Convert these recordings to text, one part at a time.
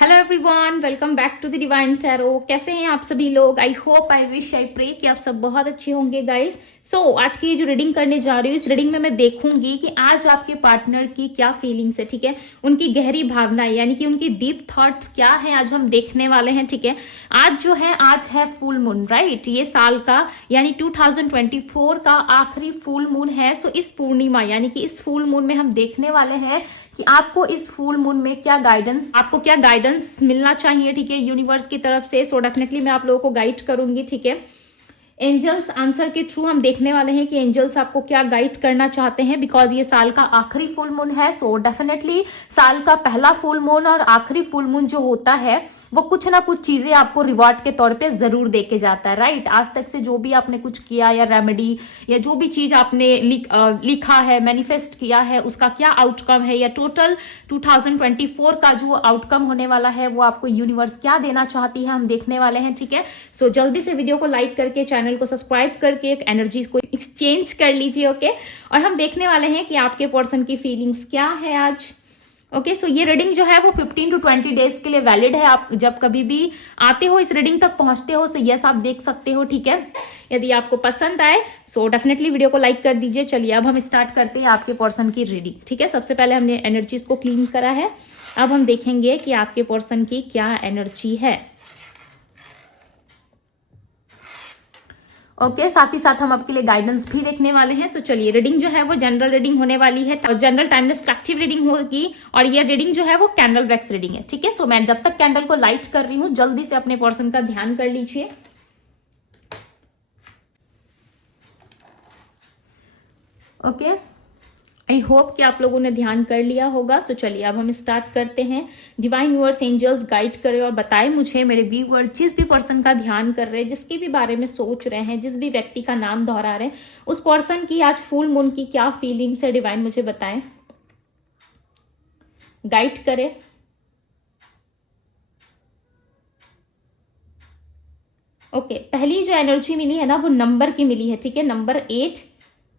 Hello everyone, welcome back to the divine tarot. कैसे हैं आप सभी लोग? I hope, I wish, I pray कि आप सब बहुत अच्छे होंगे गाइस। आज की ये जो रीडिंग करने जा रही हूँ, इस रीडिंग में मैं देखूंगी कि आज आपके पार्टनर की क्या फीलिंग्स है, ठीक है, उनकी गहरी भावनाएं यानी कि उनकी डीप थॉट्स क्या है, आज हम देखने वाले हैं, ठीक है। आज है फुल मून, राइट। ये साल का यानी 2024 का आखिरी फुल मून है। सो इस पूर्णिमा यानी कि इस फुल मून में हम देखने वाले हैं कि आपको इस फुल मून में क्या गाइडेंस मिलना चाहिए, ठीक है, यूनिवर्स की तरफ से। सो डेफिनेटली मैं आप लोगों को गाइड करूंगी, ठीक है। एंजल्स आंसर के थ्रू हम देखने वाले हैं कि एंजल्स आपको क्या गाइड करना चाहते हैं, बिकॉज ये साल का आखिरी फुल मून है। सो डेफिनेटली साल का पहला फुल मून और आखिरी फुल मून जो होता है वो कुछ ना कुछ चीजें आपको रिवॉर्ड के तौर पे जरूर दे के जाता है, राइट। आज तक से जो भी आपने कुछ किया या रेमेडी या जो भी चीज आपने लिखा है, मैनिफेस्ट किया है, उसका क्या आउटकम है, या टोटल 2024 का जो आउटकम होने वाला है वो आपको यूनिवर्स क्या देना चाहती है, हम देखने वाले हैं, ठीक है। सो जल्दी से वीडियो को लाइक करके, चैनल को सब्सक्राइब करके एक एनर्जी को एक्सचेंज कर लीजिए, ओके। और हम देखने वाले हैं कि आपके पर्सन की फीलिंग्स क्या है आज, ओके। सो ये रीडिंग जो है वो 15 to 20 डेज के लिए वैलिड है। आप जब कभी भी आते हो, इस रीडिंग तक पहुंचते हो, सो यस आप देख सकते हो, ठीक है। यदि आपको पसंद आए सो डेफिनेटली वीडियो को लाइक कर दीजिए। चलिए अब हम स्टार्ट करते हैं आपके पर्सन की रीडिंग, ठीक है। सबसे पहले हमने एनर्जीज को क्लीन करा है, अब हम देखेंगे कि आपके पर्सन की क्या एनर्जी है, ओके। साथ ही साथ हम आपके लिए गाइडेंस भी देखने वाले हैं। सो चलिए, रीडिंग जो है वो जनरल रीडिंग होने वाली है, जनरल टाइमलेस कलेक्टिव रीडिंग होगी, और ये रीडिंग जो है वो कैंडल वैक्स रीडिंग है, ठीक है। सो मैं जब तक कैंडल को लाइट कर रही हूं, जल्दी से अपने पर्सन का ध्यान कर लीजिए, ओके। आई होप कि आप लोगों ने ध्यान कर लिया होगा। सो चलिए अब हम स्टार्ट करते हैं। डिवाइन यूनिवर्स एंजल्स गाइड करें और बताएं मुझे, मेरे व्यूअर जिस भी पर्सन का ध्यान कर रहे हैं, जिसके भी बारे में सोच रहे हैं, जिस भी व्यक्ति का नाम दोहरा रहे हैं, उस पर्सन की आज फुल मून की क्या फीलिंग्स है, डिवाइन मुझे बताएं, गाइड करें। ओके, पहली जो एनर्जी मिली है ना वो नंबर की मिली है, ठीक है। नंबर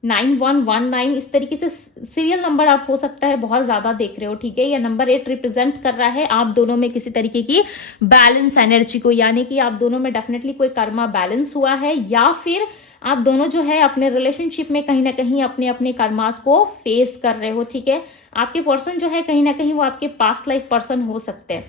89119, इस तरीके से सीरियल नंबर आप हो सकता है बहुत ज्यादा देख रहे हो, ठीक है। या नंबर 8 रिप्रेजेंट कर रहा है आप दोनों में किसी तरीके की बैलेंस एनर्जी को, यानी कि आप दोनों में डेफिनेटली कोई कर्मा बैलेंस हुआ है, या फिर आप दोनों जो है अपने रिलेशनशिप में कहीं ना कहीं अपने अपने कर्मास को फेस कर रहे हो, ठीक है। आपके पर्सन जो है कहीं ना कहीं वो आपके पास्ट लाइफ पर्सन हो सकते हैं,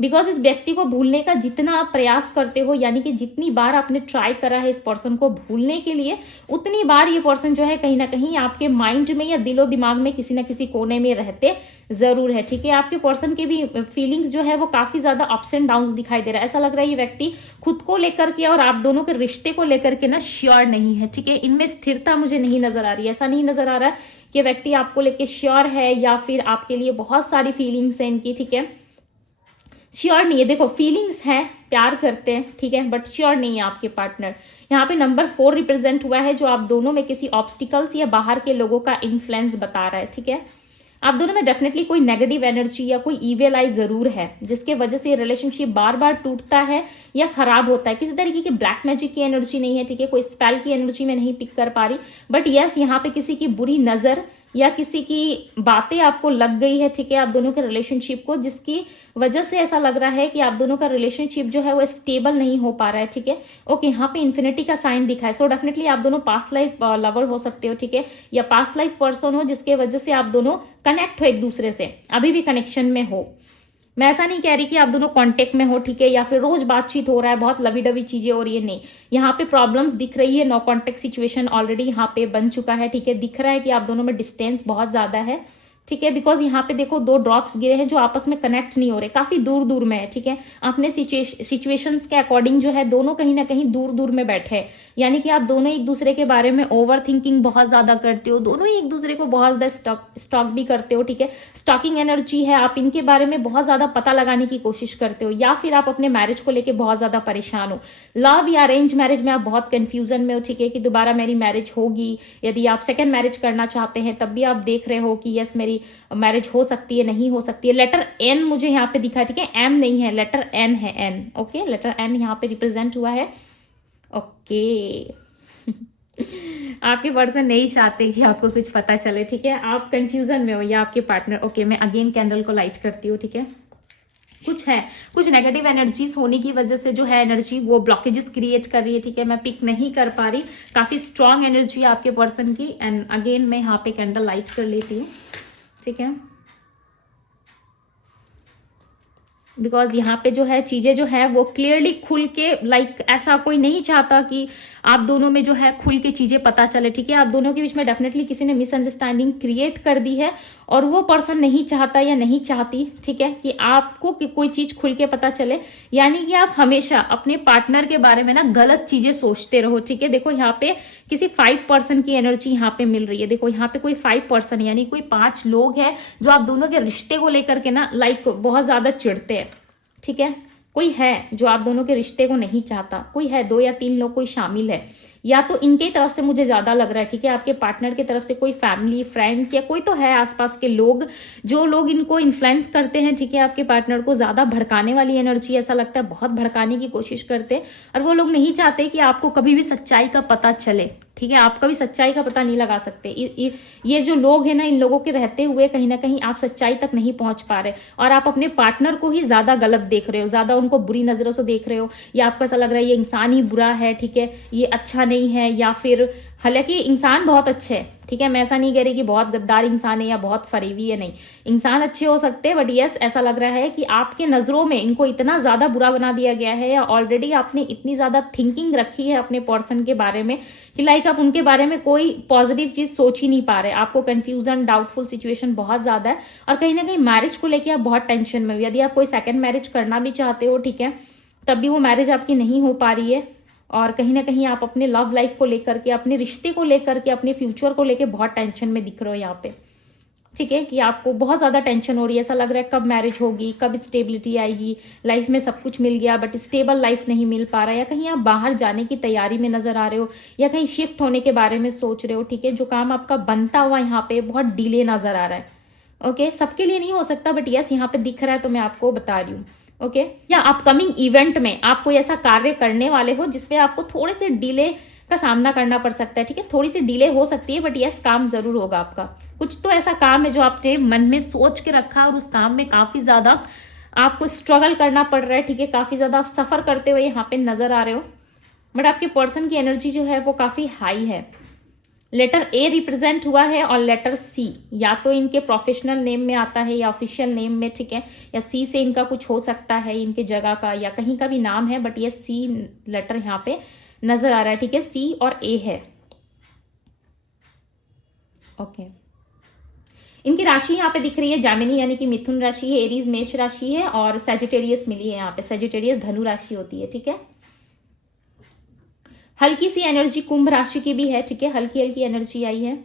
बिकॉज इस व्यक्ति को भूलने का जितना आप प्रयास करते हो, यानी कि जितनी बार आपने ट्राई करा है इस पर्सन को भूलने के लिए, उतनी बार ये पर्सन जो है कहीं ना कहीं आपके माइंड में या दिलो दिमाग में किसी ना किसी कोने में रहते जरूर है, ठीक है। आपके पर्सन के भी फीलिंग्स जो है वो काफी ज्यादा अप्स एंड डाउन दिखाई दे रहा है। ऐसा लग रहा है ये व्यक्ति खुद को लेकर के और आप दोनों के रिश्ते को लेकर के ना श्योर नहीं है, ठीक है। इनमें स्थिरता मुझे नहीं नजर आ रही है। ऐसा नहीं नजर आ रहा है कि व्यक्ति आपको लेके श्योर है या फिर आपके लिए बहुत सारी फीलिंग्स है इनकी, ठीक है। श्योर नहीं है, देखो फीलिंग्स हैं, प्यार करते हैं, ठीक है, बट श्योर नहीं है आपके पार्टनर। यहाँ पे नंबर 4 रिप्रेजेंट हुआ है, जो आप दोनों में किसी ऑब्स्टिकल्स या बाहर के लोगों का इन्फ्लुएंस बता रहा है, ठीक है। आप दोनों में डेफिनेटली कोई नेगेटिव एनर्जी या कोई ईविल आई जरूर है, जिसके वजह से रिलेशनशिप बार बार टूटता है या खराब होता है। किसी तरीके की ब्लैक मैजिक की एनर्जी नहीं है, ठीक है, कोई स्पेल की एनर्जी में नहीं पिक कर पा रही, बट यस यहाँ पे किसी की बुरी नजर या किसी की बातें आपको लग गई है, ठीक है, आप दोनों के रिलेशनशिप को, जिसकी वजह से ऐसा लग रहा है कि आप दोनों का रिलेशनशिप जो है वो स्टेबल नहीं हो पा रहा है, ठीक है। ओके, यहाँ पे इन्फिनिटी का साइन दिखा है। सो डेफिनेटली आप दोनों पास्ट लाइफ लवर हो सकते हो, ठीक है, या पास्ट लाइफ पर्सन हो, जिसके वजह से आप दोनों कनेक्ट हो एक दूसरे से, अभी भी कनेक्शन में हो। मैं ऐसा नहीं कह रही कि आप दोनों कांटेक्ट में हो, ठीक है, या फिर रोज बातचीत हो रहा है, बहुत लवी डवी चीजें हो रही है, नहीं। यहाँ पे प्रॉब्लम्स दिख रही है, नो कांटेक्ट सिचुएशन ऑलरेडी यहाँ पे बन चुका है, ठीक है। दिख रहा है कि आप दोनों में डिस्टेंस बहुत ज्यादा है, ठीक है, बिकॉज यहाँ पे देखो 2 ड्रॉप्स गिरे हैं जो आपस में कनेक्ट नहीं हो रहे, काफी दूर दूर में है, ठीक है। अपने सिचुएशंस के अकॉर्डिंग जो है दोनों कहीं ना कहीं दूर दूर में बैठे हैं, यानी कि आप दोनों एक दूसरे के बारे में ओवर थिंकिंग बहुत ज्यादा करते हो, दोनों ही एक दूसरे को बहुत ज्यादा स्टॉक भी करते हो, ठीक है। स्टॉकिंग एनर्जी है, आप इनके बारे में बहुत ज्यादा पता लगाने की कोशिश करते हो, या फिर आप अपने मैरिज को लेकर बहुत ज्यादा परेशान हो। लव या अरेंज मैरिज में आप बहुत कंफ्यूजन में हो, ठीक है, कि दोबारा मेरी मैरिज होगी। यदि आप सेकेंड मैरिज करना चाहते हैं तब भी आप देख रहे हो कि यस मेरी मैरिज हो सकती है, नहीं हो सकती है। लेटर एन मुझे यहाँ पे दिखा, ठीक है, एम नहीं है, लेटर एन है, एन, ओके, लेटर एन यहाँ पे रिप्रेजेंट हुआ है, ओके। आपके पर्सन नहीं चाहते कि आपको कुछ पता चले, ठीक है, आप कंफ्यूजन में हो या आपके पार्टनर। ओके, मैं अगेन कैंडल को लाइट करती हूँ, ठीक है। कुछ नेगेटिव एनर्जीज होने की वजह से जो है एनर्जी वो ब्लॉकेजेस क्रिएट कर रही है, ठीक है। मैं पिक नहीं कर पा रही, काफी स्ट्रांग एनर्जी है आपके पर्सन की। एंड अगेन मैं यहाँ पे कैंडल लाइट कर लेती हूँ, ठीक है, बिकॉज यहाँ पे जो है चीजें जो है वो क्लियरली खुल के लाइक ऐसा कोई नहीं चाहता कि आप दोनों में जो है खुल के चीजें पता चले, ठीक है। आप दोनों के बीच में डेफिनेटली किसी ने मिसअंडरस्टैंडिंग क्रिएट कर दी है और वो पर्सन नहीं चाहता या नहीं चाहती, ठीक है, कि आपको कि कोई चीज खुल के पता चले। यानी कि आप हमेशा अपने पार्टनर के बारे में ना गलत चीजें सोचते रहो, ठीक है। देखो यहाँ पे किसी 5% की एनर्जी यहाँ पे मिल रही है। देखो यहाँ पे कोई 5% यानी कोई 5 लोग हैं जो आप दोनों के रिश्ते को लेकर के ना लाइक बहुत ज्यादा चिढ़ते हैं, ठीक है। कोई है जो आप दोनों के रिश्ते को नहीं चाहता, कोई है, 2 या 3 लोग कोई शामिल है, या तो इनके तरफ से मुझे ज्यादा लग रहा है, ठीक है, आपके पार्टनर की तरफ से कोई फैमिली फ्रेंड्स या कोई तो है आसपास के लोग, जो लोग इनको इन्फ्लुएंस करते हैं, ठीक है, आपके पार्टनर को ज्यादा भड़काने वाली एनर्जी, ऐसा लगता है बहुत भड़काने की कोशिश करते हैं और वो लोग नहीं चाहते कि आपको कभी भी सच्चाई का पता चले, ठीक है। आप कभी सच्चाई का पता नहीं लगा सकते। ये जो लोग हैं ना, इन लोगों के रहते हुए कहीं ना कहीं आप सच्चाई तक नहीं पहुंच पा रहे और आप अपने पार्टनर को ही ज्यादा गलत देख रहे हो, ज्यादा उनको बुरी नजरों से देख रहे हो, या आपको ऐसा लग रहा है ये इंसान ही बुरा है, ठीक है, ये अच्छा नहीं है, या फिर हालांकि इंसान बहुत अच्छे है, ठीक है, मैं ऐसा नहीं कह रही कि बहुत गद्दार इंसान है या बहुत फरेबी है, नहीं, इंसान अच्छे हो सकते हैं, बट यस ऐसा लग रहा है कि आपके नजरों में इनको इतना ज्यादा बुरा बना दिया गया है या ऑलरेडी आपने इतनी ज्यादा थिंकिंग रखी है अपने पर्सन के बारे में कि लाइक आप उनके बारे में कोई पॉजिटिव चीज सोच ही नहीं पा रहे। आपको कंफ्यूजन, डाउटफुल सिचुएशन बहुत ज्यादा है और कहीं ना कहीं मैरिज को लेकर आप बहुत टेंशन में हो। यदि आप कोई सेकेंड मैरिज करना भी चाहते हो, ठीक है, तब भी वो मैरिज आपकी नहीं हो पा रही है और कहीं ना कहीं आप अपने लव लाइफ को लेकर के, अपने रिश्ते को लेकर के, अपने फ्यूचर को लेकर बहुत टेंशन में दिख रहे हो यहाँ पे, ठीक है, कि आपको बहुत ज्यादा टेंशन हो रही है। ऐसा लग रहा है कब मैरिज होगी, कब स्टेबिलिटी आएगी, लाइफ में सब कुछ मिल गया बट स्टेबल लाइफ नहीं मिल पा रहा, या कहीं आप बाहर जाने की तैयारी में नजर आ रहे हो या कहीं शिफ्ट होने के बारे में सोच रहे हो, ठीक है, जो काम आपका बनता हुआ यहाँ पे बहुत डिले नजर आ रहा है। ओके, सबके लिए नहीं हो सकता बट यस यहाँ पे दिख रहा है तो मैं आपको बता रही हूँ। ओके, या अपकमिंग इवेंट में आप कोई ऐसा कार्य करने वाले हो जिसमें आपको थोड़े से डिले का सामना करना पड़ सकता है, ठीक है, थोड़ी सी डिले हो सकती है बट यस काम जरूर होगा आपका। कुछ तो ऐसा काम है जो आपने मन में सोच के रखा और उस काम में काफी ज्यादा आपको स्ट्रगल करना पड़ रहा है, ठीक है, काफी ज्यादा आप सफर करते हुए यहाँ पे नजर आ रहे हो बट आपके पर्सन की एनर्जी जो है वो काफी हाई है। लेटर ए रिप्रेजेंट हुआ है और लेटर सी या तो इनके प्रोफेशनल नेम में आता है या ऑफिशियल नेम में, ठीक है, या सी से इनका कुछ हो सकता है, इनके जगह का या कहीं का भी नाम है बट ये सी लेटर यहाँ पे नजर आ रहा है, ठीक है, सी और ए है। ओके, इनकी राशि यहाँ पे दिख रही है जैमिनी यानी कि मिथुन राशि है, एरीज मेष राशि है और सैजिटेरियस मिली है यहाँ पे, सैजिटेरियस धनु राशि होती है, ठीक है। हल्की सी एनर्जी कुंभ राशि की भी है, ठीक है, हल्की हल्की एनर्जी आई है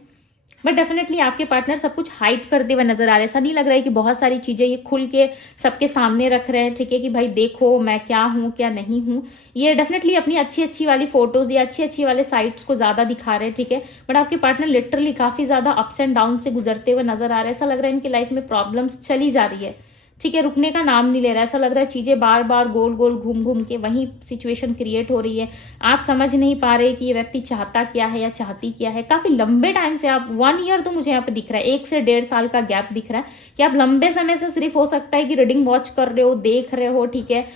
बट डेफिनेटली आपके पार्टनर सब कुछ हाइड करते हुए नजर आ रहे हैं। ऐसा नहीं लग रहा है कि बहुत सारी चीजें ये खुल के सबके सामने रख रहे हैं, ठीक है, कि भाई देखो मैं क्या हूं क्या नहीं हूं। ये डेफिनेटली अपनी अच्छी अच्छी वाली फोटोज या अच्छी अच्छी वाले साइट्स को ज्यादा दिखा रहे हैं, ठीक है, बट आपके पार्टनर लिटरली काफी ज्यादा अप्स एंड डाउन से गुजरते हुए नजर आ रहे हैं। ऐसा लग रहा है इनकी लाइफ में प्रॉब्लम्स चली जा रही है, ठीक है, रुकने का नाम नहीं ले रहा। ऐसा लग रहा है चीजें बार बार गोल गोल घूम घूम के वही सिचुएशन क्रिएट हो रही है। आप समझ नहीं पा रहे कि ये व्यक्ति चाहता क्या है या चाहती क्या है। काफी लंबे टाइम से आप 1 ईयर तो मुझे यहाँ पे दिख रहा है, 1 से 1.5 साल का गैप दिख रहा है कि आप लंबे समय से सिर्फ हो सकता है कि रीडिंग वॉच कर रहे हो, देख रहे हो, ठीक है,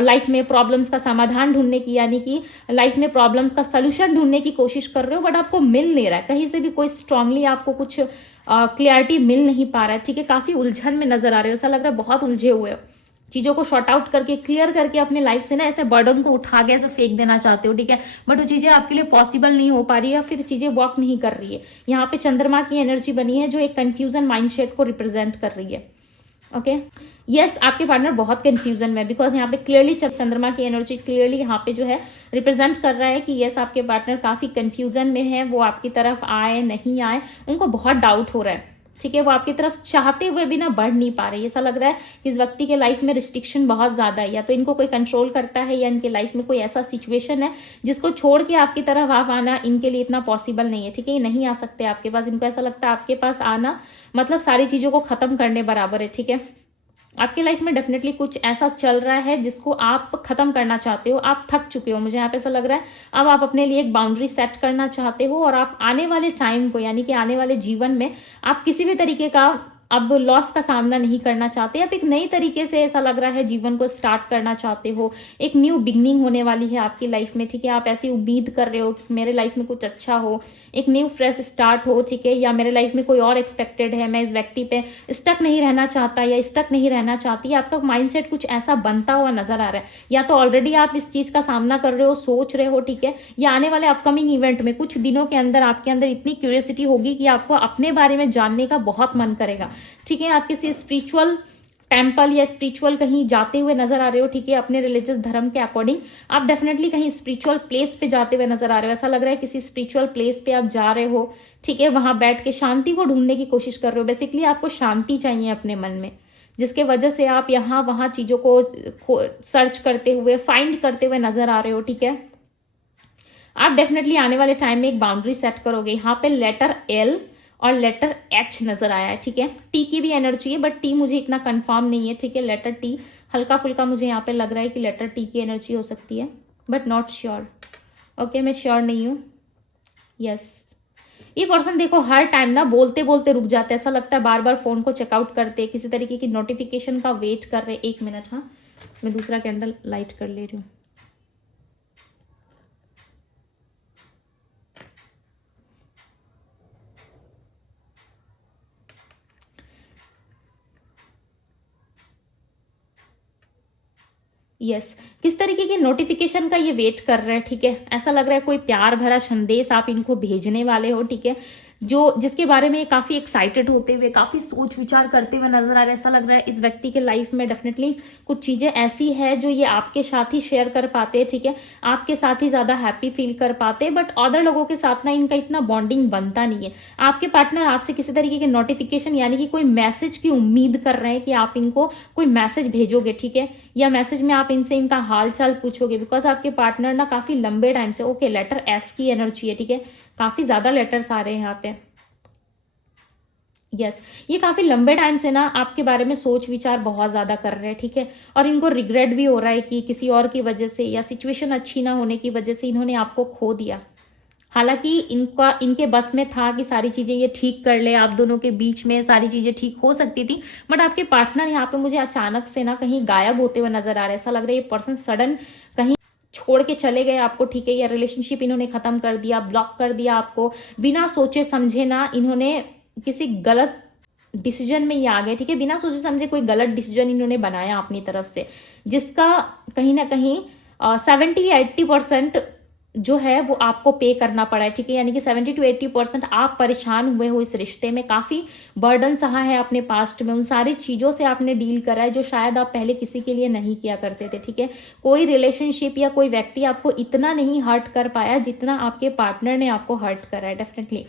लाइफ में प्रॉब्लम्स का समाधान ढूंढने की यानी कि लाइफ में प्रॉब्लम्स का सोल्यूशन ढूंढने की कोशिश कर रहे हो बट आपको मिल नहीं रहा है, कहीं से भी कोई स्ट्रांगली आपको कुछ क्लियरिटी मिल नहीं पा रहा है, ठीक है, काफी उलझन में नजर आ रहे हो। ऐसा लग रहा है बहुत उलझे हुए हो, चीजों को शॉर्ट आउट करके क्लियर करके अपने लाइफ से ना ऐसे बर्डन को उठा के ऐसे फेंक देना चाहते हो, ठीक है, बट वो चीजें आपके लिए पॉसिबल नहीं हो पा रही है या फिर चीजें वर्क नहीं कर रही है। यहाँ पे चंद्रमा की एनर्जी बनी है जो एक कंफ्यूजन माइंडसेट को रिप्रेजेंट कर रही है। ओके, यस आपके पार्टनर बहुत कंफ्यूजन में, बिकॉज यहाँ पे क्लियरली चंद्रमा की एनर्जी क्लियरली यहाँ पे जो है रिप्रेजेंट कर रहा है कि यस आपके पार्टनर काफी कंफ्यूजन में है, वो आपकी तरफ आए नहीं आए, उनको बहुत डाउट हो रहा है, ठीक है, वो आपकी तरफ चाहते हुए भी ना बढ़ नहीं पा रहे। ऐसा लग रहा है कि इस व्यक्ति के लाइफ में रिस्ट्रिक्शन बहुत ज्यादा है, या तो इनको कोई कंट्रोल करता है या इनके लाइफ में कोई ऐसा सिचुएशन है जिसको छोड़ के आपकी तरफ आप आना इनके लिए इतना पॉसिबल नहीं है, ठीक है, ये नहीं आ सकते आपके पास। इनको ऐसा लगता है आपके पास आना मतलब सारी चीजों को खत्म करने बराबर है, ठीक है। आपके लाइफ में डेफिनेटली कुछ ऐसा चल रहा है जिसको आप खत्म करना चाहते हो, आप थक चुके हो, मुझे यहाँ पे ऐसा लग रहा है अब आप अपने लिए एक बाउंड्री सेट करना चाहते हो और आप आने वाले टाइम को यानी कि आने वाले जीवन में आप किसी भी तरीके का अब लॉस का सामना नहीं करना चाहते, आप एक नई तरीके से ऐसा लग रहा है जीवन को स्टार्ट करना चाहते हो, एक न्यू बिगनिंग होने वाली है आपकी लाइफ में, ठीक है। आप ऐसी उम्मीद कर रहे हो कि मेरे लाइफ में कुछ अच्छा हो, एक न्यू फ्रेश स्टार्ट हो, ठीक है, या मेरे लाइफ में कोई और एक्सपेक्टेड है, मैं इस व्यक्ति पे स्टक नहीं रहना चाहता या स्टक नहीं रहना चाहती। आपका माइंडसेट कुछ ऐसा बनता हुआ नजर आ रहा है, या तो ऑलरेडी आप इस चीज का सामना कर रहे हो, सोच रहे हो, ठीक है, या आने वाले अपकमिंग इवेंट में कुछ दिनों के अंदर आपके अंदर इतनी क्यूरियोसिटी होगी कि आपको अपने बारे में जानने का बहुत मन करेगा, ठीक है। आप किसी स्पिरिचुअल टेम्पल या स्पिरिचुअल कहीं जाते हुए नजर आ रहे हो, ठीक है, अपने रिलीजियस धर्म के अकॉर्डिंग आप डेफिनेटली कहीं स्पिरिचुअल प्लेस पे जाते हुए नजर आ रहे हो। ऐसा लग रहा है किसी स्पिरिचुअल प्लेस पे आप जा रहे हो, ठीक है, वहां बैठ के शांति को ढूंढने की कोशिश कर रहे हो। बेसिकली आपको शांति चाहिए अपने मन में, जिसके वजह से आप यहाँ वहां चीजों को सर्च करते हुए, फाइंड करते हुए नजर आ रहे हो, ठीक है। आप डेफिनेटली आने वाले टाइम में एक बाउंड्री सेट करोगे। यहाँ पे लेटर एल और लेटर एच नजर आया है, ठीक है। टी की भी एनर्जी है, बट टी मुझे इतना कंफर्म नहीं है, ठीक है। लेटर टी हल्का फुल्का मुझे यहाँ पे लग रहा है कि लेटर टी की एनर्जी हो सकती है, बट नॉट श्योर। ओके, मैं श्योर नहीं हूँ। यस, ये पर्सन देखो हर टाइम ना बोलते बोलते रुक जाते हैं, ऐसा लगता है बार बार फोन को चेकआउट करते, किसी तरीके की नोटिफिकेशन का वेट कर रहे। एक मिनट, हाँ, मैं दूसरा कैंडल लाइट कर ले रही हूँ। यस, किस तरीके की नोटिफिकेशन का ये वेट कर रहे हैं, ठीक है। ऐसा लग रहा है कोई प्यार भरा संदेश आप इनको भेजने वाले हो, ठीक है, जो जिसके बारे में काफी एक्साइटेड होते हुए, काफी सोच विचार करते हुए नजर आ रहा है। ऐसा लग रहा है इस व्यक्ति के लाइफ में डेफिनेटली कुछ चीजें ऐसी है जो ये आपके साथ ही शेयर कर पाते हैं, ठीक है, आपके साथ ही ज्यादा हैप्पी फील कर पाते हैं, बट अदर लोगों के साथ ना इनका इतना बॉन्डिंग बनता नहीं है। आपके पार्टनर आपसे किसी तरीके के नोटिफिकेशन यानी कि कोई मैसेज की उम्मीद कर रहे हैं कि आप इनको कोई मैसेज भेजोगे, ठीक है, या मैसेज में आप इनसे इनका हाल चाल पूछोगे, बिकॉज आपके पार्टनर ना काफी लंबे टाइम से, ओके, लेटर एस की एनर्जी है, ठीक है, काफी ज्यादा लेटर्स आ रहे हैं यहाँ पे। यस, ये काफी लंबे टाइम से ना आपके बारे में सोच विचार बहुत ज्यादा कर रहे हैं, ठीक है, और इनको रिग्रेट भी हो रहा है कि किसी और की वजह से या सिचुएशन अच्छी ना होने की वजह से इन्होंने आपको खो दिया। हालांकि इनके बस में था कि सारी चीजें ये ठीक कर ले, आप दोनों के बीच में सारी चीजें ठीक हो सकती थी, बट आपके पार्टनर यहाँ पे मुझे अचानक से ना कहीं गायब होते हुए नजर आ रहे हैं। ऐसा लग रहा है ये पर्सन सडन कहीं छोड़ के चले गए आपको, ठीक है, या रिलेशनशिप इन्होंने खत्म कर दिया, ब्लॉक कर दिया आपको, बिना सोचे समझे ना इन्होंने किसी गलत डिसीजन में ये आ गए, ठीक है, बिना सोचे समझे कोई गलत डिसीजन इन्होंने बनाया अपनी तरफ से, जिसका कहीं ना कहीं 70-80% जो है वो आपको पे करना पड़ा है, ठीक है, यानी कि 70-80% आप परेशान हुए हो इस रिश्ते में, काफी बर्डन सहा है अपने पास्ट में, उन सारी चीजों से आपने डील करा है जो शायद आप पहले किसी के लिए नहीं किया करते थे, ठीक है। कोई रिलेशनशिप या कोई व्यक्ति आपको इतना नहीं हर्ट कर पाया जितना आपके पार्टनर ने आपको हर्ट करा है, डेफिनेटली।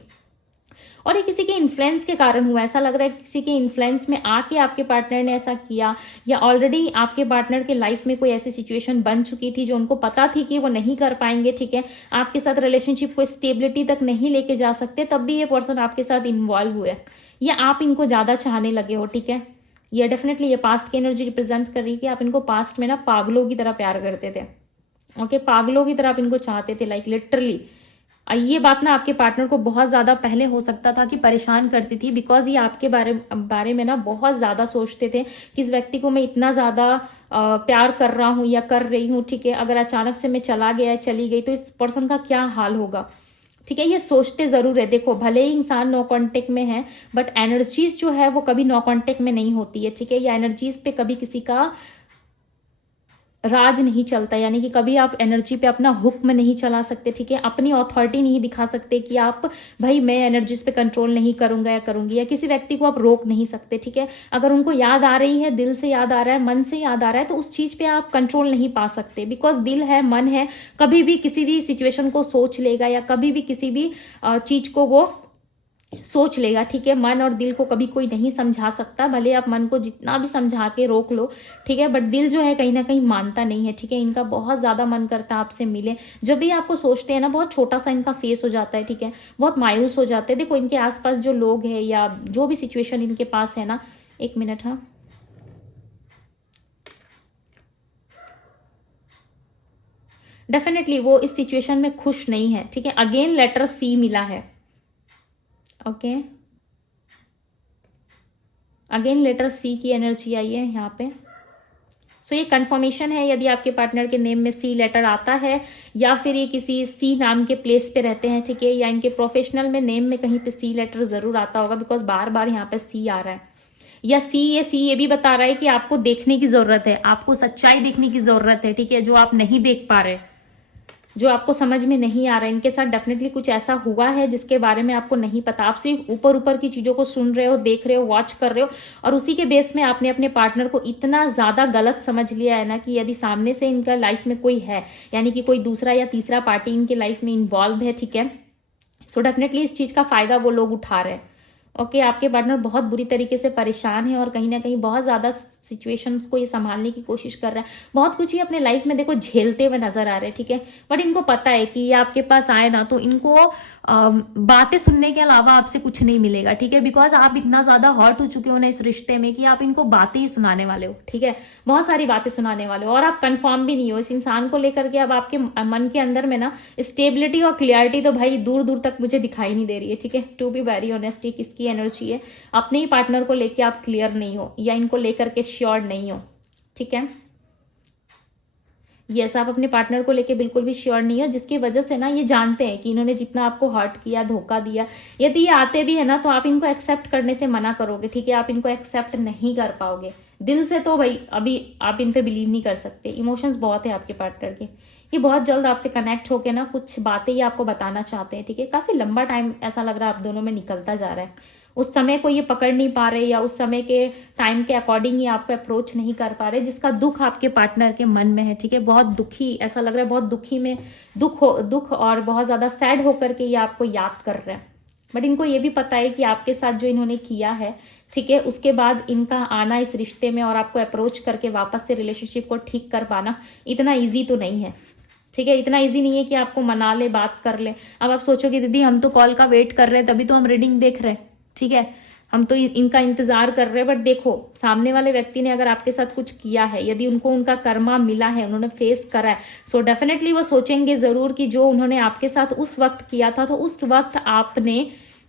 और ये किसी के इन्फ्लुएंस के कारण हुआ, ऐसा लग रहा है किसी के इन्फ्लुएंस में आके आपके पार्टनर ने ऐसा किया, या ऑलरेडी आपके पार्टनर के लाइफ में कोई ऐसी सिचुएशन बन चुकी थी जो उनको पता थी कि वो नहीं कर पाएंगे, ठीक है, आपके साथ रिलेशनशिप को स्टेबिलिटी तक नहीं लेके जा सकते, तब भी ये पर्सन आपके साथ इन्वॉल्व हुए, या आप इनको ज्यादा चाहने लगे हो, ठीक है। ये डेफिनेटली ये पास्ट की एनर्जी रिप्रेजेंट कर रही है कि आप इनको पास्ट में ना पागलों की तरह प्यार करते थे, ओके, पागलों की तरह आप इनको चाहते थे, लाइक लिटरली। ये बात ना आपके पार्टनर को बहुत ज्यादा पहले हो सकता था कि परेशान करती थी, बिकॉज ये आपके बारे में ना बहुत ज्यादा सोचते थे कि इस व्यक्ति को मैं इतना ज्यादा प्यार कर रहा हूँ या कर रही हूँ, ठीक है, अगर अचानक से मैं चला गया चली गई तो इस पर्सन का क्या हाल होगा, ठीक है, ये सोचते जरूर है। देखो भले ही इंसान नो कांटेक्ट में है, बट एनर्जीज जो है वो कभी नो कांटेक्ट में नहीं होती है, ठीक है, या एनर्जीज पे कभी किसी का राज नहीं चलता, यानी कि कभी आप एनर्जी पे अपना हुक्म नहीं चला सकते, ठीक है, अपनी अथॉरिटी नहीं दिखा सकते कि आप भाई मैं एनर्जीज पे कंट्रोल नहीं करूंगा या करूंगी, या किसी व्यक्ति को आप रोक नहीं सकते, ठीक है। अगर उनको याद आ रही है, दिल से याद आ रहा है, मन से याद आ रहा है, तो उस चीज पे आप कंट्रोल नहीं पा सकते, बिकॉज दिल है, मन है, कभी भी किसी भी सिचुएशन को सोच लेगा, या कभी भी किसी भी चीज को वो सोच लेगा, ठीक है। मन और दिल को कभी कोई नहीं समझा सकता, भले आप मन को जितना भी समझा के रोक लो, ठीक है, बट दिल जो है कहीं ना कहीं मानता नहीं है, ठीक है। इनका बहुत ज्यादा मन करता है आपसे मिले, जब भी आपको सोचते हैं ना बहुत छोटा सा इनका फेस हो जाता है, ठीक है, बहुत मायूस हो जाते हैं। देखो इनके आसपास जो लोग हैं या जो भी सिचुएशन इनके पास है ना, एक मिनट, हाँ, डेफिनेटली वो इस सिचुएशन में खुश नहीं है, ठीक है। अगेन लेटर सी मिला है, ओके, अगेन लेटर सी की एनर्जी आई है यहाँ पे। सो ये कंफर्मेशन है, यदि आपके पार्टनर के नेम में सी लेटर आता है या फिर ये किसी सी नाम के प्लेस पे रहते हैं, ठीक है, या इनके प्रोफेशनल में नेम में कहीं पे सी लेटर जरूर आता होगा, बिकॉज बार बार यहाँ पे सी आ रहा है। या सी ये भी बता रहा है कि आपको देखने की जरूरत है, आपको सच्चाई देखने की जरूरत है, ठीक है, जो आप नहीं देख पा रहे, जो आपको समझ में नहीं आ रहा है। इनके साथ डेफिनेटली कुछ ऐसा हुआ है जिसके बारे में आपको नहीं पता। आप सिर्फ ऊपर ऊपर की चीजों को सुन रहे हो, देख रहे हो, वॉच कर रहे हो, और उसी के बेस में आपने अपने पार्टनर को इतना ज्यादा गलत समझ लिया है ना कि यदि सामने से इनका लाइफ में कोई है, यानी कि कोई दूसरा या तीसरा पार्टी इनके लाइफ में इन्वॉल्व है, ठीक है, सो डेफिनेटली इस चीज का फायदा वो लोग उठा रहे हैं। ओके, आपके पार्टनर बहुत बुरी तरीके से परेशान है और कहीं ना कहीं बहुत ज्यादा सिचुएशंस को ये संभालने की कोशिश कर रहा है। बहुत कुछ ही अपने लाइफ में देखो झेलते हुए नजर आ रहे हैं, ठीक है, बट इनको पता है कि ये आपके पास आए ना तो इनको बातें सुनने के अलावा आपसे कुछ नहीं मिलेगा, ठीक है, बिकॉज आप इतना ज्यादा हर्ट हो चुके हो ना इस रिश्ते में कि आप इनको बातें ही सुनाने वाले हो, ठीक है, बहुत सारी बातें सुनाने वाले हो, और आप कंफर्म भी नहीं हो इस इंसान को लेकर के। अब आपके मन के अंदर में ना स्टेबिलिटी और क्लियरिटी तो भाई दूर दूर तक मुझे दिखाई नहीं दे रही है, ठीक है, टू बी वेरी ऑनेस्ट। किसकी एनर्जी है, अपने ही पार्टनर को लेकर आप क्लियर नहीं हो या इनको लेकर के श्योर नहीं हो, ठीक है, यस, आप अपने पार्टनर को लेके बिल्कुल भी श्योर नहीं हो, जिसकी वजह से ना ये जानते हैं कि इन्होंने जितना आपको हर्ट किया, धोखा दिया, यदि ये आते भी है ना तो आप इनको एक्सेप्ट करने से मना करोगे, ठीक है, आप इनको एक्सेप्ट नहीं कर पाओगे दिल से, तो भाई अभी आप इन पे बिलीव नहीं कर सकते। इमोशंस बहुत है आपके पार्टनर के, ये बहुत जल्द आपसे कनेक्ट होके ना कुछ बातें ये आपको बताना चाहते हैं, ठीक है, काफी लंबा टाइम ऐसा लग रहा है आप दोनों में निकलता जा रहा है, उस समय को ये पकड़ नहीं पा रहे या उस समय के टाइम के अकॉर्डिंग ये आपको अप्रोच नहीं कर पा रहे, जिसका दुख आपके पार्टनर के मन में है, ठीक है, बहुत दुखी ऐसा लग रहा है, बहुत दुखी में दुख और बहुत ज्यादा सैड होकर के ये आपको याद कर रहे हैं। बट इनको ये भी पता है कि आपके साथ जो इन्होंने किया है, ठीक है, उसके बाद इनका आना इस रिश्ते में और आपको अप्रोच करके वापस से रिलेशनशिप को ठीक कर पाना इतना ईजी तो नहीं है, ठीक है, इतना इजी नहीं है कि आपको मना ले, बात कर ले। अब आप सोचोगे दीदी हम तो कॉल का वेट कर रहे हैं, तभी तो हम रीडिंग देख रहे हैं, ठीक है, हम तो इनका इंतजार कर रहे हैं, बट देखो सामने वाले व्यक्ति ने अगर आपके साथ कुछ किया है, यदि उनको उनका कर्मा मिला है, उन्होंने फेस करा है, सो डेफिनेटली वो सोचेंगे जरूर कि जो उन्होंने आपके साथ उस वक्त किया था, तो उस वक्त आपने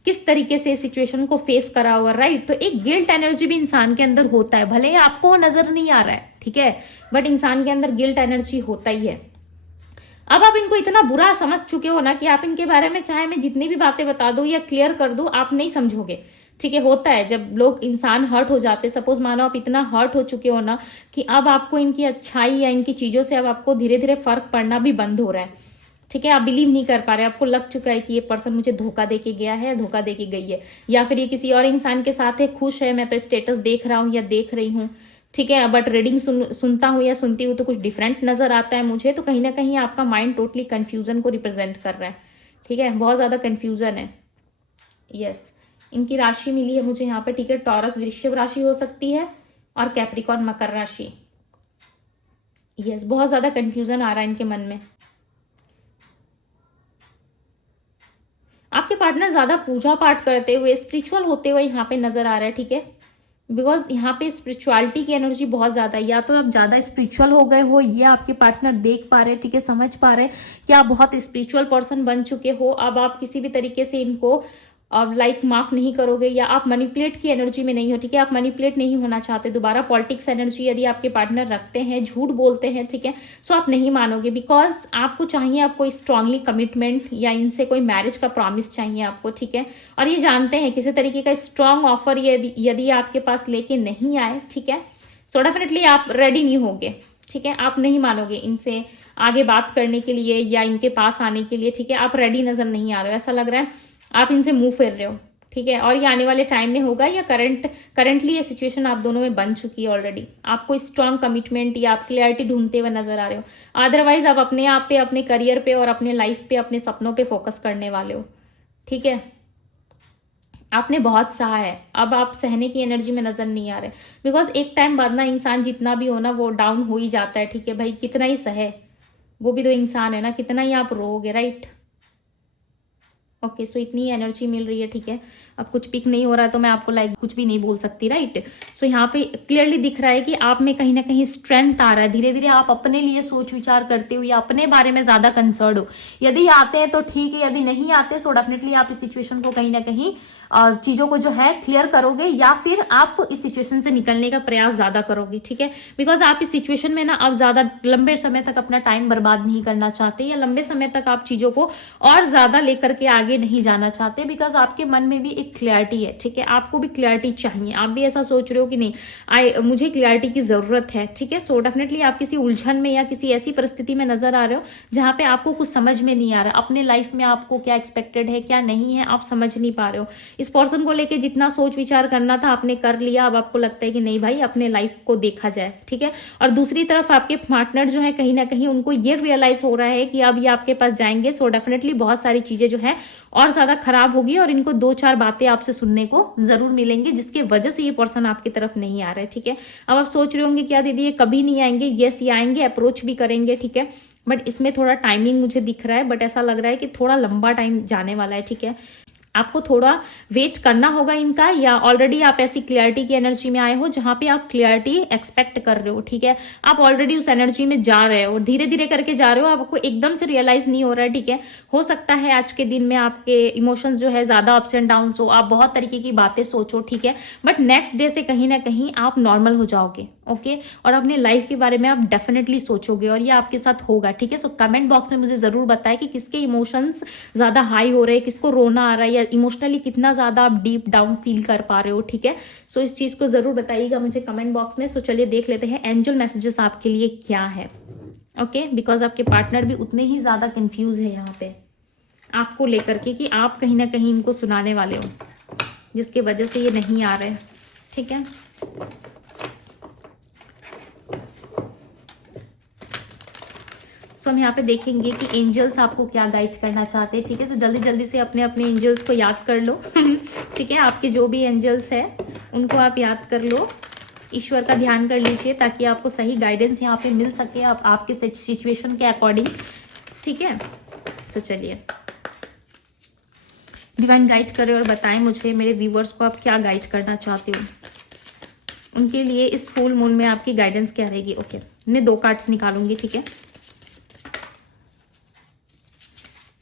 किस तरीके से सिचुएशन को फेस करा होगा, राइट। तो एक गिल्ट एनर्जी भी इंसान के अंदर होता है, भले ही आपको नजर नहीं आ रहा है, ठीक है, बट इंसान के अंदर गिल्ट एनर्जी होता ही है। अब आप इनको इतना बुरा समझ चुके हो ना कि आप इनके बारे में चाहे मैं जितनी भी बातें बता दूं या क्लियर कर दूं, आप नहीं समझोगे, ठीक है। होता है जब लोग इंसान हर्ट हो जाते, सपोज मानो आप इतना हर्ट हो चुके हो ना कि अब आपको इनकी अच्छाई या इनकी चीजों से अब आपको धीरे धीरे फर्क पड़ना भी बंद हो रहा है, ठीक है, आप बिलीव नहीं कर पा रहे, आपको लग चुका है कि ये पर्सन मुझे धोखा देके गया है, धोखा देके गई है, या फिर ये किसी और इंसान के साथ है, खुश है, मैं तो स्टेटस देख रहा हूँ या देख रही हूँ, ठीक है, बट रीडिंग सुनता हूँ या सुनती हूँ तो कुछ डिफरेंट नजर आता है मुझे। तो कहीं ना कहीं आपका माइंड टोटली कंफ्यूजन को रिप्रेजेंट कर रहा है, ठीक है, बहुत ज्यादा कंफ्यूजन है। यस, इनकी राशि मिली है मुझे यहाँ पे, ठीक है, टॉरस वृश्चिक राशि हो सकती है और कैप्रिकॉन मकर राशि। यस, बहुत ज्यादा कंफ्यूजन आ रहा है इनके मन में। आपके पार्टनर ज्यादा पूजा पाठ करते हुए, स्पिरिचुअल होते हुए यहाँ पे नजर आ रहा है, ठीक है, बिकॉज यहाँ पे स्पिरिचुअलिटी की एनर्जी बहुत ज्यादा है, या तो आप ज्यादा स्पिरिचुअल हो गए हो, ये आपके पार्टनर देख पा रहे, ठीक है, समझ पा रहे कि आप बहुत स्पिरिचुअल पर्सन बन चुके हो। अब आप किसी भी तरीके से इनको लाइक माफ नहीं करोगे, या आप मैनिपुलेट की एनर्जी में नहीं हो, ठीक है, आप मैनिपुलेट नहीं होना चाहते दोबारा। पॉलिटिक्स एनर्जी यदि आपके पार्टनर रखते हैं, झूठ बोलते हैं, ठीक है, सो आप नहीं मानोगे, बिकॉज आपको चाहिए, आपको स्ट्रांगली कमिटमेंट या इनसे कोई मैरिज का प्रॉमिस चाहिए आपको, ठीक है, और ये जानते हैं किसी तरीके का स्ट्रांग ऑफर यदि आपके पास लेके नहीं आए, ठीक है, सो डेफिनेटली आप रेडी नहीं होगे, ठीक है, आप नहीं मानोगे इनसे आगे बात करने के लिए या इनके पास आने के लिए, ठीक है, आप रेडी नजर नहीं आ रहे हो, ऐसा लग रहा है आप इनसे मुंह फेर रहे हो, ठीक है, और ये आने वाले टाइम में होगा, या करंटली ये सिचुएशन आप दोनों में बन चुकी है ऑलरेडी। आपको स्ट्रांग कमिटमेंट या आप क्लियरिटी ढूंढते हुए नजर आ रहे हो, अदरवाइज आप अपने आप पे, अपने करियर पे और अपने लाइफ पे, अपने सपनों पे फोकस करने वाले हो, ठीक है, आपने बहुत सहा है, अब आप सहने की एनर्जी में नजर नहीं आ रहे, बिकॉज एक टाइम बाद ना इंसान जितना भी हो ना वो डाउन हो ही जाता है, ठीक है भाई, कितना ही सहे, वो भी तो इंसान है ना, कितना ही आप रोगे, राइट। ओके, सो इतनी एनर्जी मिल रही है, ठीक है, अब कुछ पिक नहीं हो रहा है तो मैं आपको लाइक कुछ भी नहीं बोल सकती, राइट। सो यहाँ पे क्लियरली दिख रहा है कि आप में कहीं ना कहीं स्ट्रेंथ आ रहा है, धीरे धीरे आप अपने लिए सोच विचार करते हो या अपने बारे में ज्यादा कंसर्न हो। यदि आते हैं तो ठीक है, यदि नहीं आते सो डेफिनेटली आप इस सिचुएशन को कहीं ना कहीं चीजों को जो है क्लियर करोगे, या फिर आप इस सिचुएशन से निकलने का प्रयास ज्यादा करोगे, ठीक है। बिकॉज आप इस सिचुएशन में ना अब ज्यादा लंबे समय तक अपना टाइम बर्बाद नहीं करना चाहते, या लंबे समय तक आप चीजों को और ज्यादा लेकर के आगे नहीं जाना चाहते, बिकॉज आपके मन में भी एक क्लैरिटी है, ठीक है। आपको भी क्लैरिटी चाहिए, आप भी ऐसा सोच रहे हो कि नहीं मुझे क्लैरिटी की जरूरत है, ठीक है। सो डेफिनेटली आप किसी उलझन में या किसी ऐसी परिस्थिति में नजर आ रहे हो जहां पे आपको कुछ समझ में नहीं आ रहा, अपने लाइफ में आपको क्या एक्सपेक्टेड है क्या नहीं है आप समझ नहीं पा रहे हो। इस पर्सन को लेके जितना सोच विचार करना था आपने कर लिया, अब आपको लगता है कि नहीं भाई अपने लाइफ को देखा जाए, ठीक है। और दूसरी तरफ आपके पार्टनर जो है कहीं ना कहीं उनको ये रियलाइज हो रहा है कि अब ये आपके पास जाएंगे, सो डेफिनेटली बहुत सारी चीजें जो है और ज्यादा खराब होगी, और इनको 2-4 बातें आपसे सुनने को जरूर मिलेंगी जिसके वजह से ये पर्सन आपकी तरफ नहीं आ रहा है, ठीक है। अब आप सोच रहे होंगे क्या दीदी ये कभी नहीं आएंगे, यस ये आएंगे, अप्रोच भी करेंगे, ठीक है, बट इसमें थोड़ा टाइमिंग मुझे दिख रहा है, बट ऐसा लग रहा है कि थोड़ा लंबा टाइम जाने वाला है, ठीक है। आपको थोड़ा वेट करना होगा इनका, या ऑलरेडी आप ऐसी क्लियरिटी की एनर्जी में आए हो जहां पे आप क्लियरिटी एक्सपेक्ट कर रहे हो, ठीक है। आप ऑलरेडी उस एनर्जी में जा रहे हो, धीरे धीरे करके जा रहे हो, आपको एकदम से रियलाइज नहीं हो रहा है, ठीक है। हो सकता है आज के दिन में आपके इमोशंस जो है ज्यादा अप्स एंड डाउन हो, आप बहुत तरीके की बातें सोचो, ठीक है, बट नेक्स्ट डे से कहीं ना कहीं आप नॉर्मल हो जाओगे, ओके। और अपने लाइफ के बारे में आप डेफिनेटली सोचोगे और ये आपके साथ होगा, ठीक है। सो कमेंट बॉक्स में मुझे जरूर बताएं कि किसके इमोशंस ज्यादा हाई हो रहे हैं, किसको रोना आ रहा है, या इमोशनली कितना ज्यादा आप डीप डाउन फील कर पा रहे हो, ठीक है। सो इस चीज को जरूर बताइएगा मुझे कमेंट बॉक्स में। सो चलिए देख लेते हैं एंजल मैसेजेस आपके लिए क्या है, ओके। बिकॉज आपके पार्टनर भी उतने ही ज्यादा कंफ्यूज है यहाँ पे आपको लेकर के, कि आप कहीं ना कहीं इनको सुनाने वाले हो जिसकी वजह से ये नहीं आ रहे, ठीक है। सो हम यहाँ पे देखेंगे कि एंजल्स आपको क्या गाइड करना चाहते हैं, ठीक है। सो जल्दी जल्दी से अपने अपने एंजल्स को याद कर लो ठीक है, आपके जो भी एंजल्स है उनको आप याद कर लो, ईश्वर का ध्यान कर लीजिए ताकि आपको सही गाइडेंस यहाँ पे मिल सके आपके सिचुएशन के अकॉर्डिंग, ठीक है। सो चलिए डिवाइन गाइड करें और बताएं मुझे मेरे व्यूवर्स को आप क्या गाइड करना चाहते हो, उनके लिए इस फुल मून में आपकी गाइडेंस क्या रहेगी। ओके मैं 2 कार्ड्स निकालूंगी, ठीक है।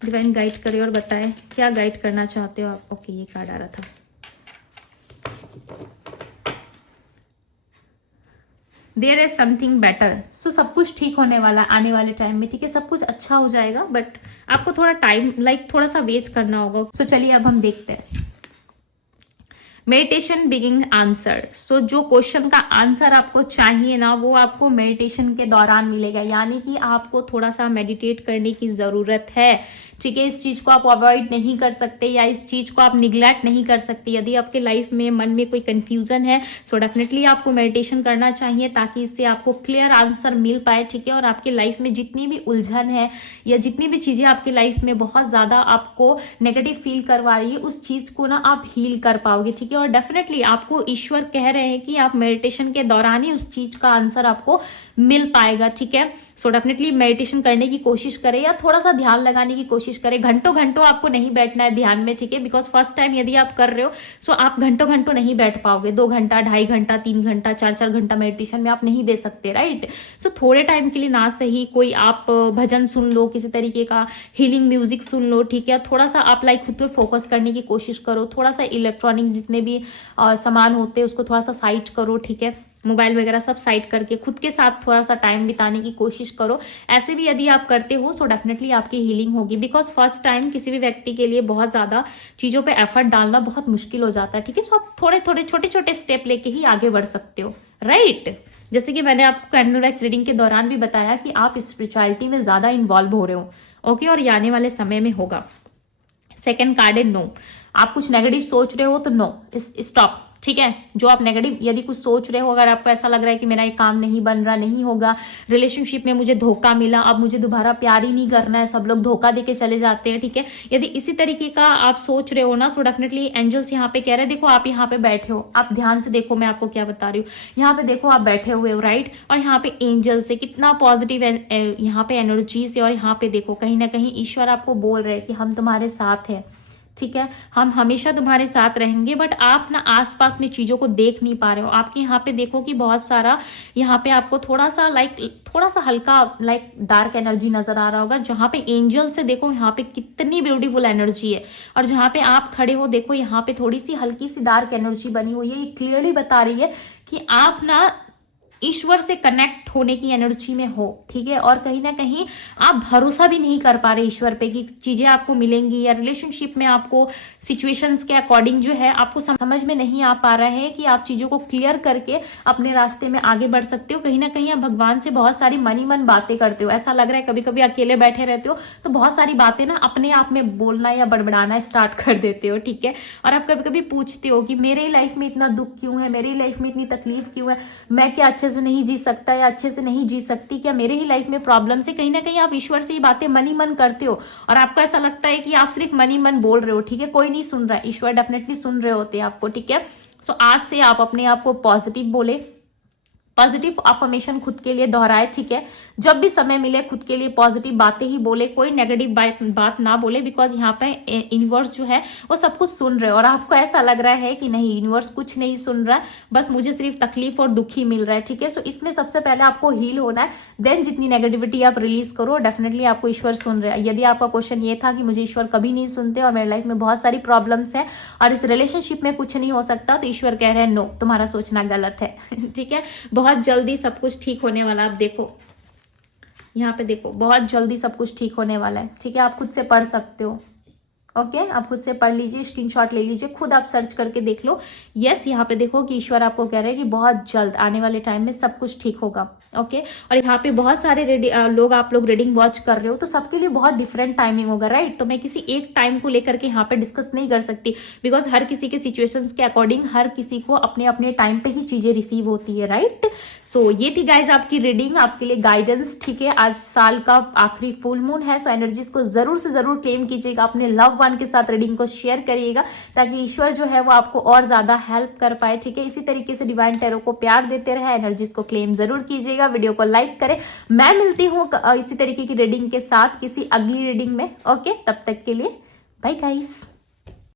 डिवाइन गाइड करे और बताएं क्या गाइड करना चाहते हो आप। ओके ये कार्ड आ रहा था, देयर इज समथिंग बेटर। सो सब कुछ ठीक होने वाला आने वाले टाइम में, ठीक है, सब कुछ अच्छा हो जाएगा, बट आपको थोड़ा टाइम थोड़ा सा वेट करना होगा। सो चलिए अब हम देखते हैं मेडिटेशन बिगिंग आंसर। सो जो क्वेश्चन का आंसर आपको चाहिए ना वो आपको मेडिटेशन के दौरान मिलेगा, यानी कि आपको थोड़ा सा मेडिटेट करने की जरूरत है, ठीक है। इस चीज को आप अवॉइड नहीं कर सकते या इस चीज को आप निग्लेक्ट नहीं कर सकते। यदि आपके लाइफ में मन में कोई कंफ्यूजन है सो डेफिनेटली आपको मेडिटेशन करना चाहिए ताकि इससे आपको क्लियर आंसर मिल पाए, ठीक है। और आपके लाइफ में जितनी भी उलझन है या जितनी भी चीजें आपकी लाइफ में बहुत ज्यादा आपको नेगेटिव फील करवा रही है उस चीज को ना आप हील कर पाओगे, ठीक है। और डेफिनेटली आपको ईश्वर कह रहे हैं कि आप मेडिटेशन के दौरान ही उस चीज का आंसर आपको मिल पाएगा, ठीक है। सो डेफिनेटली मेडिटेशन करने की कोशिश करें या थोड़ा सा ध्यान लगाने की कोशिश करें। घंटों घंटों आपको नहीं बैठना है ध्यान में, ठीक है, बिकॉज फर्स्ट टाइम यदि आप कर रहे हो सो आप घंटों घंटों नहीं बैठ पाओगे। 2 घंटा 2.5 घंटा 3 घंटा 4 घंटा मेडिटेशन में आप नहीं दे सकते, राइट। सो थोड़े टाइम के लिए ना सही कोई आप भजन सुन लो, किसी तरीके का हीलिंग म्यूजिक सुन लो, ठीक है। थोड़ा सा आप खुद पे फोकस करने की कोशिश करो, थोड़ा सा इलेक्ट्रॉनिक्स जितने भी सामान होते हैं उसको थोड़ा सा साइड करो, ठीक है। मोबाइल वगैरह सब साइड करके खुद के साथ थोड़ा सा टाइम बिताने की कोशिश करो। ऐसे भी यदि आप करते हो सो डेफिनेटली आपकी हीलिंग होगी, बिकॉज फर्स्ट टाइम किसी भी व्यक्ति के लिए बहुत ज्यादा चीजों पे एफर्ट डालना बहुत मुश्किल हो जाता है, ठीक है। सो आप थोड़े थोड़े छोटे छोटे स्टेप लेके ही आगे बढ़ सकते हो, राइट। जैसे कि मैंने आपको कैंडल वैक्स रीडिंग के दौरान भी बताया कि आप स्पिरिचुअलिटी में ज्यादा इन्वॉल्व हो रहे हो, ओके, और ये आने वाले समय में होगा। सेकेंड कार्ड है नो। आप कुछ नेगेटिव सोच रहे हो तो नो, स्टॉप, ठीक है। जो आप नेगेटिव यदि कुछ सोच रहे हो, अगर आपको ऐसा लग रहा है कि मेरा ये काम नहीं बन रहा, नहीं होगा, रिलेशनशिप में मुझे धोखा मिला, अब मुझे दोबारा प्यार ही नहीं करना है, सब लोग धोखा देके चले जाते हैं, ठीक है। यदि इसी तरीके का आप सोच रहे हो ना सो डेफिनेटली एंजल्स यहाँ पे कह रहे हैं देखो आप यहाँ पे बैठे हो, आप ध्यान से देखो मैं आपको क्या बता रही हूँ। यहाँ पे देखो आप बैठे हुए हो, राइट, और यहाँ पे एंजल्स है, कितना पॉजिटिव यहाँ पे एनर्जी से, और यहाँ पे देखो कहीं ना कहीं ईश्वर आपको बोल रहे हैं कि हम तुम्हारे साथ है, ठीक है, हम हमेशा तुम्हारे साथ रहेंगे, बट आप ना आसपास में चीज़ों को देख नहीं पा रहे हो। आपके यहाँ पे देखो कि बहुत सारा यहाँ पे आपको थोड़ा सा हल्का डार्क एनर्जी नजर आ रहा होगा। जहाँ पे एंजल से देखो यहाँ पे कितनी ब्यूटीफुल एनर्जी है, और जहाँ पे आप खड़े हो देखो यहाँ पे थोड़ी सी हल्की सी डार्क एनर्जी बनी हुई है। ये क्लियरली बता रही है कि आप ना ईश्वर से कनेक्ट होने की एनर्जी में हो, ठीक है। और कहीं ना कहीं आप भरोसा भी नहीं कर पा रहे ईश्वर पे कि चीजें आपको मिलेंगी, या रिलेशनशिप में आपको सिचुएशंस के अकॉर्डिंग जो है आपको समझ में नहीं आ पा रहा है कि आप चीजों को क्लियर करके अपने रास्ते में आगे बढ़ सकते हो। कहीं ना कहीं आप भगवान से बहुत सारी मन बातें करते हो। ऐसा लग रहा है कभी कभी अकेले बैठे रहते हो तो बहुत सारी बातें ना अपने आप में बोलना या बड़बड़ाना स्टार्ट कर देते हो, ठीक है। और आप कभी कभी पूछते हो कि मेरे लाइफ में इतना दुख क्यों है, मेरी लाइफ में इतनी तकलीफ क्यों है, मैं क्या अच्छे से नहीं जी सकता या अच्छे से नहीं जी सकती, क्या मेरे ही लाइफ में प्रॉब्लम से। कहीं ना कहीं आप ईश्वर से ये बातें मन ही मन करते हो, और आपको ऐसा लगता है कि आप सिर्फ मन ही मन बोल रहे हो, ठीक है, कोई नहीं सुन रहा है। ईश्वर डेफिनेटली सुन रहे होते हैं आपको, ठीक है। सो आज से आप अपने आप को पॉजिटिव बोले, पॉजिटिव अफर्मेशन खुद के लिए दोहराए, ठीक है। जब भी समय मिले खुद के लिए पॉजिटिव बातें ही बोले, कोई नेगेटिव बात ना बोले, बिकॉज यहाँ पे यूनिवर्स जो है वो सब कुछ सुन रहे हैं। और आपको ऐसा लग रहा है कि नहीं, यूनिवर्स कुछ नहीं सुन रहा है, बस मुझे सिर्फ तकलीफ और दुख ही मिल रहा है, ठीक है। सो इसमें सबसे पहले आपको हील होना है, देन जितनी नेगेटिविटी आप रिलीज करो, डेफिनेटली आपको ईश्वर सुन रहे हैं। यदि आपका क्वेश्चन ये था कि मुझे ईश्वर कभी नहीं सुनते और मेरी लाइफ में बहुत सारी प्रॉब्लम्स है और इस रिलेशनशिप में कुछ नहीं हो सकता, तो ईश्वर कह रहे हैं नो, तुम्हारा सोचना गलत है, ठीक है। बहुत जल्दी सब कुछ ठीक होने वाला। आप देखो यहाँ पे देखो, बहुत जल्दी सब कुछ ठीक होने वाला है, ठीक है। आप खुद से पढ़ सकते हो, ओके आप खुद से पढ़ लीजिए, स्क्रीनशॉट ले लीजिए, खुद आप सर्च करके देख लो। यस, यहाँ पे देखो कि ईश्वर आपको कह रहे हैं कि बहुत जल्द आने वाले टाइम में सब कुछ ठीक होगा, ओके। और यहाँ पे बहुत सारे आप लोग रीडिंग वॉच कर रहे हो, तो सबके लिए बहुत डिफरेंट टाइमिंग होगा, राइट। तो मैं किसी एक टाइम को लेकर के यहाँ पे डिस्कस नहीं कर सकती, बिकॉज हर किसी के सिचुएशंस के अकॉर्डिंग हर किसी को अपने अपने टाइम पे ही चीजें रिसीव होती है, राइट। सो ये थी गाइज आपकी रीडिंग, आपके लिए गाइडेंस, ठीक है। आज साल का आखिरी फुल मून है, सो एनर्जीज को जरूर से जरूर क्लेम कीजिएगा, अपने लव वन के साथ रीडिंग को शेयर करिएगा, ताकि ईश्वर जो है वो आपको और ज्यादा हेल्प कर पाए, ठीक है। इसी तरीके से डिवाइन टैरो को प्यार देते रहे, एनर्जीज को क्लेम जरूर कीजिएगा, वीडियो को लाइक करें। मैं मिलती हूँ इसी तरीके की रीडिंग के साथ किसी अगली रीडिंग में, ओके। तब तक के लिए बाय गाइस।